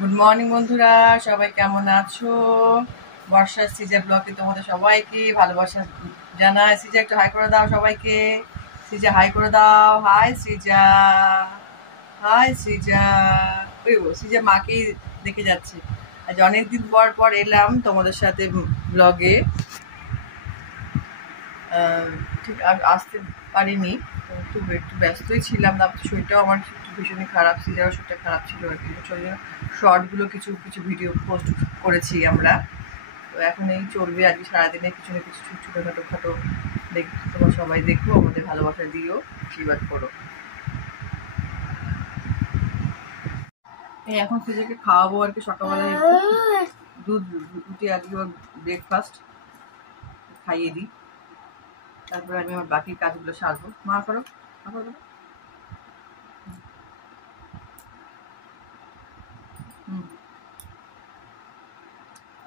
Good morning বন্ধুরা, সবাই কেমন আছো? বর্ষার সিজা ব্লগে তোমাদের সবাইকে ভালোবাসা জানাই। সিজা একটু হাই করে দাও সবাইকে। সিজা হাই করে দাও। হাই সিজা, হাই সিজা। ওই সিজা মাকেই দেখে যাচ্ছে। আজ অনেকদিন পর পর এলাম তোমাদের সাথে ব্লগে। ঠিক আসতে পারিনি, একটু একটু ব্যস্তই ছিলাম। তারপর শরীরটাও আমার একটু ভীষণই খারাপ, সিজারও শরীরটা খারাপ ছিল আর কি। শর্টগুলো কিছু কিছু ভিডিও পোস্ট করেছি আমরা। তো এখন এই চলবে আর কি, সারাদিনে কিছু না কিছু ছোটোখাটো খাটো তোমরা সবাই দেখো, আমাদের ভালোবাসা দিও, আশীর্বাদ করো। এই এখন সিজাকে খাওয়াবো আর কি, সকালবেলায় দুধ রুটি আর কি ব্রেকফাস্ট খাইয়ে দিই। তারপরে আমি আমার বাকি কাজগুলো সারবো। মা করো, মা করো।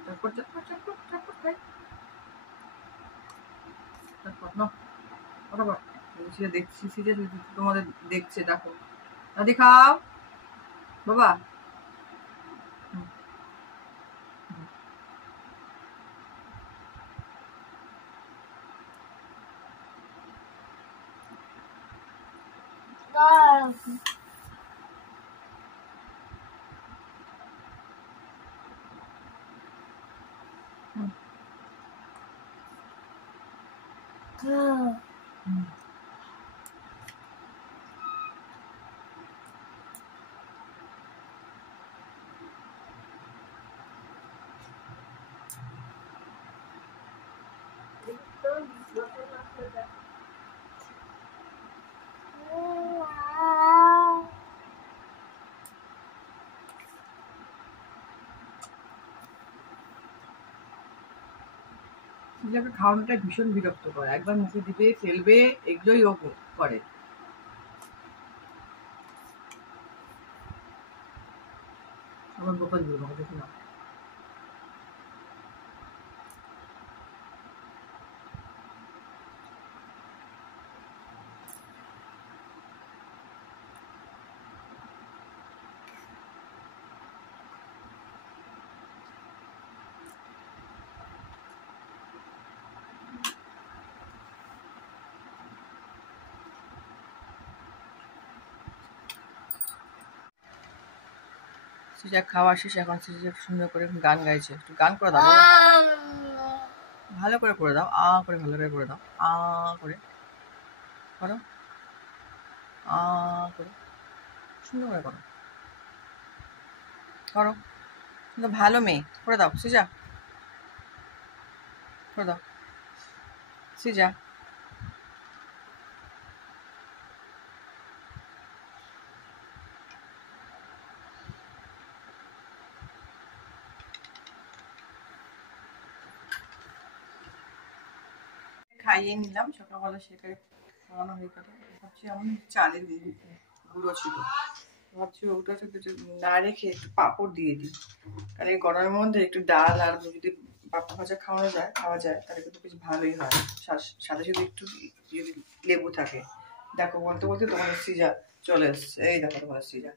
তারপর দেখছি সিজা তোমাদের দেখছে, দেখো দাদি খাও বাবা। সিজাকে খাওয়ানোটা ভীষণ বিরক্ত করে, একবার মুখে দিবে ফেলবে, এগুলোই ও করে। আমার বোকা দিল আমাকে, দেখি না। সিজা খাওয়া শেষ, এখন সিজা সুন্দর করে গান গাইছে। একটু গান করে দাও, ভালো করে দাও, করে ভালো করে দাও, করে করো, করে সুন্দর করে করো, করো কিন্তু ভালো মেয়ে, করে দাও সিজা, করে দাও সিজা। খাইয়ে নিলাম সকালবেলা, সেখানে খাওয়ানো হয়ে গেল। ভাবছি এমন চালের গুঁড়ো ছিল, ভাবছি ওটা না রেখে একটু পাঁপড় দিয়ে দিই, কারণ এই গরমের মধ্যে একটু ডাল আর যদি পাঁপড় ভাজা খাওয়া যায় তাহলে কিন্তু বেশ ভালোই হয়। সাথে সাথে একটু যদি লেবু থাকে। দেখো বলতে বলতে তোমাদের সিজা চলে এসছে, এই দেখো তোমাদের সিজা।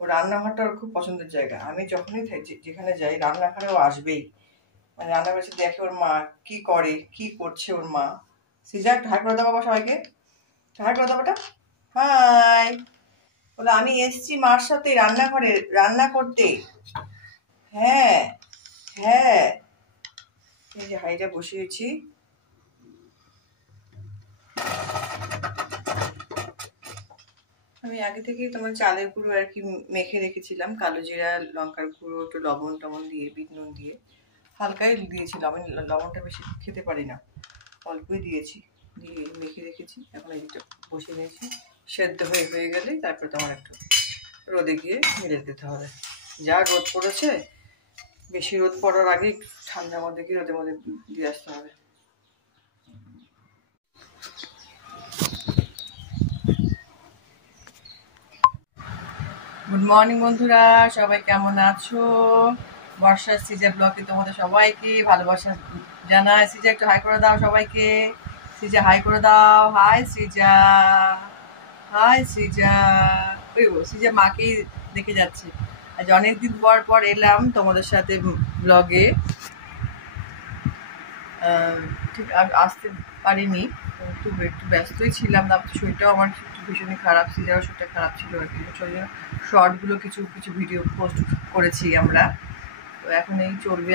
ও রান্নাঘরটা ওর খুব পছন্দের জায়গা। আমি যখনই যেখানে যাই রান্নাঘরে ও আসবেই, মানে রান্না করেছে দেখে ওর মা কি করে, কি করছে ওর মা। সিজা একটু হাই করে দাও বাবা সবাইকে, হাই করে দাও বেটা, হাই বলে। আমি এসছি মার সাথে রান্নাঘরে রান্না করতে। হ্যাঁ হ্যাঁ, এই যে হাইটা বসিয়েছি। আমি আগে থেকে তোমার চালের গুঁড়ো আর কি মেখে রেখেছিলাম, কালো জিরা, লঙ্কার গুঁড়ো, একটু লবণ টবণ দিয়ে, বিট নুন দিয়ে হালকাই দিয়েছিলাম। আমি লবণটা বেশি খেতে পারি না, অল্পই দিয়েছি, দিয়ে মেখে রেখেছি। এখন এইটা বসিয়ে নিয়েছি, সেদ্ধ হয়ে গেলেই তারপরে তোমার একটু রোদে গিয়ে মেলে দিতে হবে। যা রোদ পড়েছে, বেশি রোদ পড়ার আগে ঠান্ডার মধ্যে গিয়ে রোদের মধ্যে দিয়ে আসতে হবে। গুড মর্নিং বন্ধুরা, সবাই কেমন আছো? বর্ষার সিজা ব্লগে তোমাদের সবাইকে ভালোবাসা জানাই। সিজা একটু হাই করে দাও সবাইকে। সিজা হাই করে দাও। হাই সিজা, হাই সিজা। ওই সিজা মাকেই দেখে যাচ্ছে। আজ অনেকদিন পর এলাম তোমাদের সাথে ব্লগে। ঠিক আসতে পারিনি, একটু ব্যস্তই ছিলাম। তারপর শরীরটাও আমার একটু ভীষণই খারাপ ছিল, শরীরটা খারাপ ছিল আর কি। শর্টগুলো কিছু ভিডিও পোস্ট করেছি আমরা, তো এখন এই চলবে।